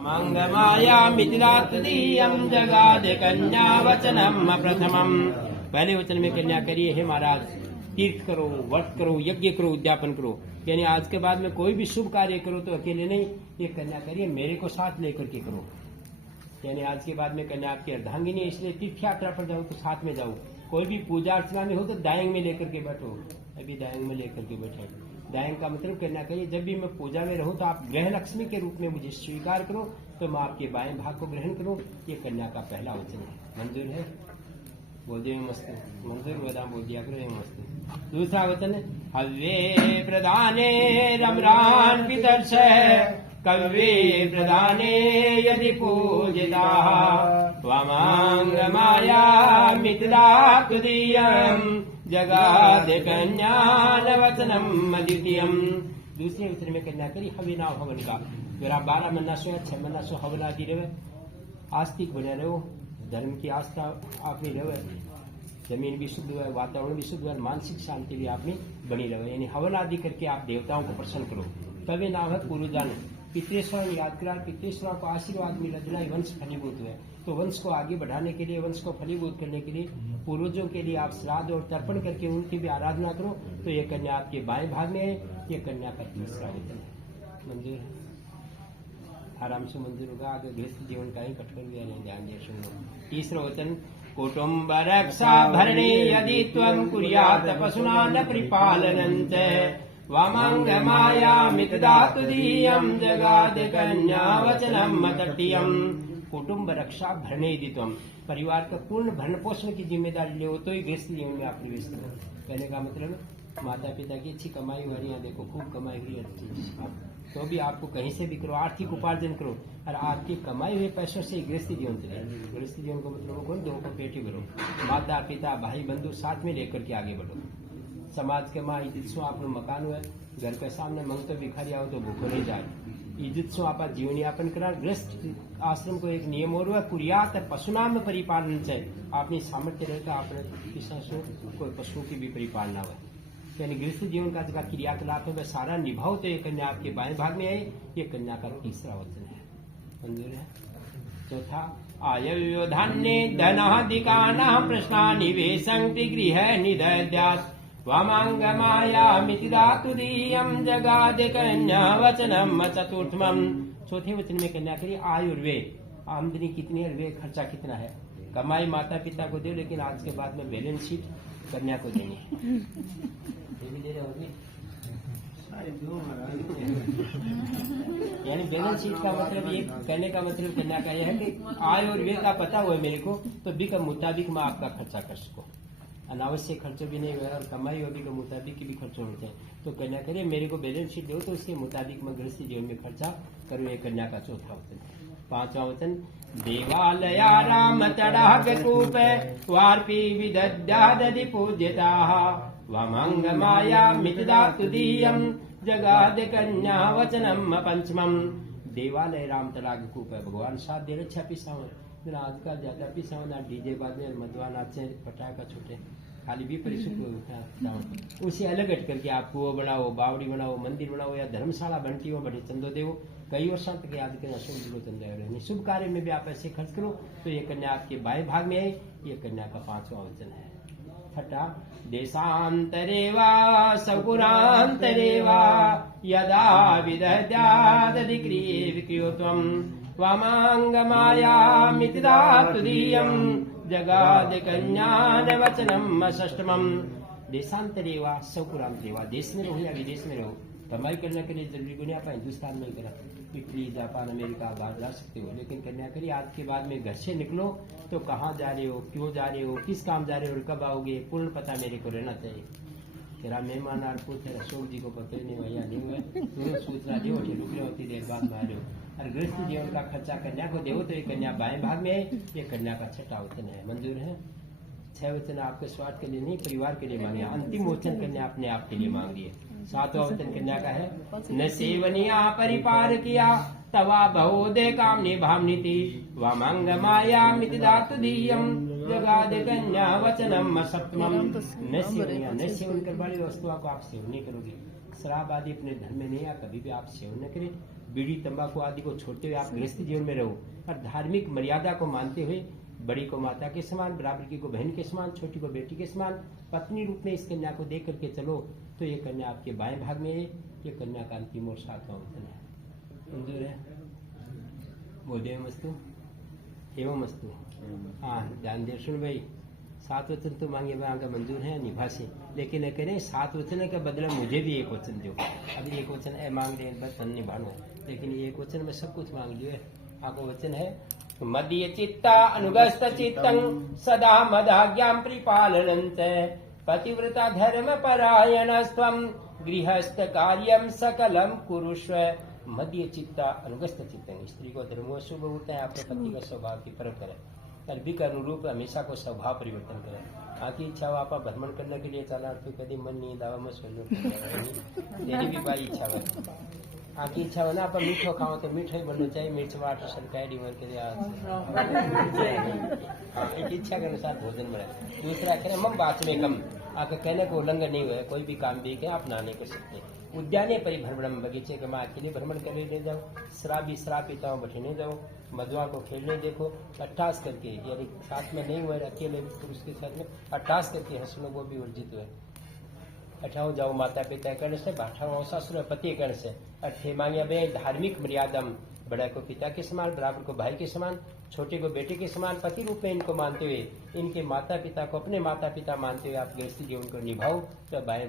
मंगमाया मिथिला तदीयम जगाद कन्या वचनम प्रथमम। पहले वचन में कन्या करिए, हे महाराज तीर्थ करो, व्रत करो, यज्ञ करो, उद्यापन करो। यानी आज के बाद में कोई भी शुभ कार्य करो तो अकेले नहीं, ये कन्या करिए मेरे को साथ लेकर के करो। यानी आज के बाद में कन्या आपकी अर्धांगिनी है, इसलिए तीर्थ यात्रा पर जाओ तो साथ में जाओ। कोई भी पूजा अर्चना में हो तो दायंग में लेकर के बैठो। अभी दायंग में लेकर के बैठे। दायंग का मतलब कन्या करिए जब भी मैं पूजा में रहूं तो आप ग्रह लक्ष्मी के रूप में मुझे स्वीकार करो, तो मैं आपके बाएं भाग को ग्रहण करूं। ये कन्या का पहला वचन है। मंजूर है? बोल दिए मस्त मंजूर, बदाम बोल दिया करो मस्त। दूसरा वचन है हव्ये प्रदाने रमरान पितर्ष कव्ये प्रदाने यदि पूजिता वामांग माया मिथिला तुदीयम जगाद कन्यान वचनम अद्वितीयम। दूसरे वचन में कन्या करी हविना हवन का। फिर आप 12 महीना सो 6 महीना सो हवन आदि रहे, आस्तिक बने रहो, धर्म की आस्था आपने रहे, जमीन भी शुद्ध है, वातावरण भी शुद्ध है, मानसिक शांति भी आपने बनी रहे। यानी हवन आदि करके आप देवताओं को प्रसन्न करो। तवे नाम है पूर्वजान, पितृश्वर याद करा, पितृश्वर को आशीर्वाद मिला जुला, वंश फलीभूत हुआ। तो वंश को आगे बढ़ाने के लिए, वंश को फलीभूत करने के लिए, पूर्वजों के लिए आप श्राद्ध और तर्पण करके उनकी भी आराधना करो। तो ये कन्या आपके बाएं भाग में है। ये कन्या का तीसरा वचन है। मंजूर है? आराम से मंजूर होगा। आगे गृहस्थ जीवन का ही कठोर भी नहीं, ध्यान दिया सुनो। तीसरा वचन कुटुम्ब रक्षा भरणे यदि त्वं कुर्यात् पशुना न परिपालनं च वामांग माया मिथिला तुदीयम जगाद कन्या वचनम तटीयम। कुटुम्ब रक्षा भरणे यदि त्वं, परिवार का पूर्ण भरण पोषण की जिम्मेदारी ले तो ही गृहस्थ जीवन में आप प्रवेश करो। कहने का मतलब माता पिता की अच्छी कमाई हो रही है, देखो खूब कमाई हुई अच्छी, तो भी आपको कहीं से भी करो, आर्थिक उपार्जन करो और आपकी कमाई हुए पैसों से गृहस्थी जीवन चले। गृहस्थी जीवन को मतलब कौन? दो को पेटी भरो, माता पिता भाई बंधु साथ में लेकर के आगे बढ़ो। समाज के माँ इज्जत सो आप मकान हुए, घर के सामने मंग तो भिखारी आओ तो भूखो नहीं जाए। इज्जत सो आप जीवन यापन करा। गृहस्थ आश्रम को एक नियम और हुआ कुर्यात पशुनाम परिपालन चाहिए। आपने सामर्थ्य रहता आपने किसान सो कोई पशुओं की भी परिपालना हुआ। यानी गृहस्थ जीवन का जगह क्रियाकलाप है वह सारा निभाओ। तो ये कन्या आपके बाएं भाग में आई। ये कन्या का तीसरा वचन है। मंजूर है? चौथा आयव्यो धान्य धनाधिकाना प्रश्ना निवेशंति गृह निदद्यात् वामांग माया मिथिला तुदीयम जगाद कन्या वचनम चतुर्थम। चौथे वचन में कन्या करिए आयुर्वेद, आमदनी कितनी है, वे खर्चा कितना है। कमाई माता पिता को दो, लेकिन आज के बाद में बैलेंस शीट कन्या को देंगे। यानी बैलेंस शीट का मतलब ये कहने का मतलब कन्या का यह है कि आय और व्यय का पता हुआ मेरे को, तो बी के मुताबिक मैं आपका खर्चा कर सकूं। अनावश्यक खर्चे भी नहीं हुआ और कमाई होगी के मुताबिक भी खर्चे होते हैं। तो कन्या करिए मेरे को बैलेंस शीट दो तो उसके मुताबिक मैं गृहस्थी जीवन में खर्चा करूँ। ये कन्या का चौथा वचन। पांचवा वचन देवालया राम तड़ाक कूप वार्पी विदद्यादि पूज्यता वामंग माया मिथिला तुदीयम जगाद कन्या वचनम पंचमम। देवालय राम तड़ाक कूप है, भगवान साथ दे अच्छा पिसाओ। आजकल ज्यादा पिसाओ ना, डीजे बाद में मधुआ नाचे, पटाखा छूटे, खाली भी परिसुख उसे अलग हट करके आप कुओं बनाओ, बावड़ी बनाओ, मंदिर बनाओ या धर्मशाला बनती हो, बड़े चंदो देवो। कई वर्षों तक याद करना शुभ चंदा शुभ कार्य में भी आप ऐसे खर्च करो। तो ये कन्या आपके बाएं भाग में है। ये कन्या का पांचवा वचन है। छठा देशांतरे वा सपुरांतरे वा यदा विदद्यादि विक्रियोत्वम वामांग माया मिथिला तुदीयम जगाद कन्यान वचनम षष्ठमम। देशांतरे वा सपुरांतरे वा, देश में रहो या विदेश में रहो, कमाई करने के लिए जरूरी को नहीं आप हिंदुस्तान में ही करा, इटली जापान अमेरिका बाहर जा सकते हो। लेकिन कन्या करिए आज के बाद में घर से निकलो तो कहाँ जा रहे हो, क्यों जा रहे हो, किस काम जा रहे हो और कब आओगे, पूर्ण पता मेरे को रहना चाहिए। तेरा मेहमान आपको तेरा अशोक जी को पता ही नहीं भैया नहीं हुआ, तुरंत सूचना दो, रुक रहे होती देर बाद में आ रहे हो। और गृहस्थ जीवन का खर्चा कन्या को दो। तो ये कन्या बाएं भाग में है। ये कन्या का छठा वचन है। मंजूर है? 6 वचन आपके स्वार्थ के लिए नहीं, परिवार के लिए मांगे। अंतिम वचन कन्या अपने आप के लिए मांग रही है। 7वां वचन कन्या का है न सेवनिया परिपार किया तवा बहुदे काम निभावनीति वामंग माया मिथिला तुदीयम जगाद कन्या वचनम सप्तमम। न सेवन कर वाली वस्तुओं को आप सेवन नहीं करोगे। शराब आदि अपने धर्म में नहीं, या कभी भी आप सेवन न करें। बीड़ी तंबाकू आदि को छोड़ते हुए आप गृहस्थ जीवन में रहो और धार्मिक मर्यादा को मानते हुए बड़ी को माता के समान, बराबर की को बहन के समान, छोटी को बेटी के समान पत्नी रूप में इस कन्या को देख करके चलो तो ये कन्या आपके बाएं भाग में है। ये कन्या का अंतिम और 7वां वचन है। मंजूर है? बोधेव मस्तु एवं मस्तु। हाँ ध्यान दे, सुन भाई, 7 वचन तो मांगे मांगे मंजूर है निभा से, लेकिन कह रहे 7 वचन के बदले मुझे भी 1 वचन दो। अभी 1 वचन है मांग रहे हैं, बस निभाना, लेकिन 1 वचन में सब कुछ मांग लियो है। आपको वचन है मदीय चित्ता अनुगस्त चित्तं सदा मदाज्ञां परिपालनं च पतिव्रता धर्म परायणस्त्वं गृहस्थ कार्यं सकलं कुरुष्व। मदीय चित्ता अनुगस्त चित्तं, स्त्री को धर्मो शुभ होता है, आपके पति का स्वभाव की परख करें, कर्भी के अनुरूप हमेशा को स्वभाव परिवर्तन करें। आकी इच्छा हो आप भ्रमण करने के लिए चला तो कभी मन नहीं दावा में सोलो तेरी भी भाई इच्छा हो, आकी इच्छा हो ना आप मीठो खाओ तो मीठो ही बनना चाहिए, मिर्च वाटर सरकारी उमर के एक इच्छा के अनुसार भोजन बने। दूसरा कह मम बात में कम, आपके कहने को उल्लंघन नहीं हुआ, कोई भी काम भी आप ना नहीं कर सकते। उद्याने परिभ्रमणम, बगीचे के माँ अकेले भ्रमण करने ले जाओ, शराब पीता हूँ बैठने जाओ, मधुआ को खेलने देखो, अट्ठास करके, यानी साथ में नहीं हुए अकेले पुरुष के साथ में अट्ठास करके हंसनो वो भी वर्जित हुए। अठाओ जाओ माता पिता कर्ण से, बाठाओ ससुर पति कर्ण से, अठे मांगिया बे धार्मिक मर्यादा, बड़ा को पिता के समान, बराबर को भाई के समान, छोटे को बेटे के समान पति रूप में इनको मानते हुए, इनके माता पिता को अपने माता पिता मानते हुए आप गृहस्थी जीवन को निभाओ तो बाएं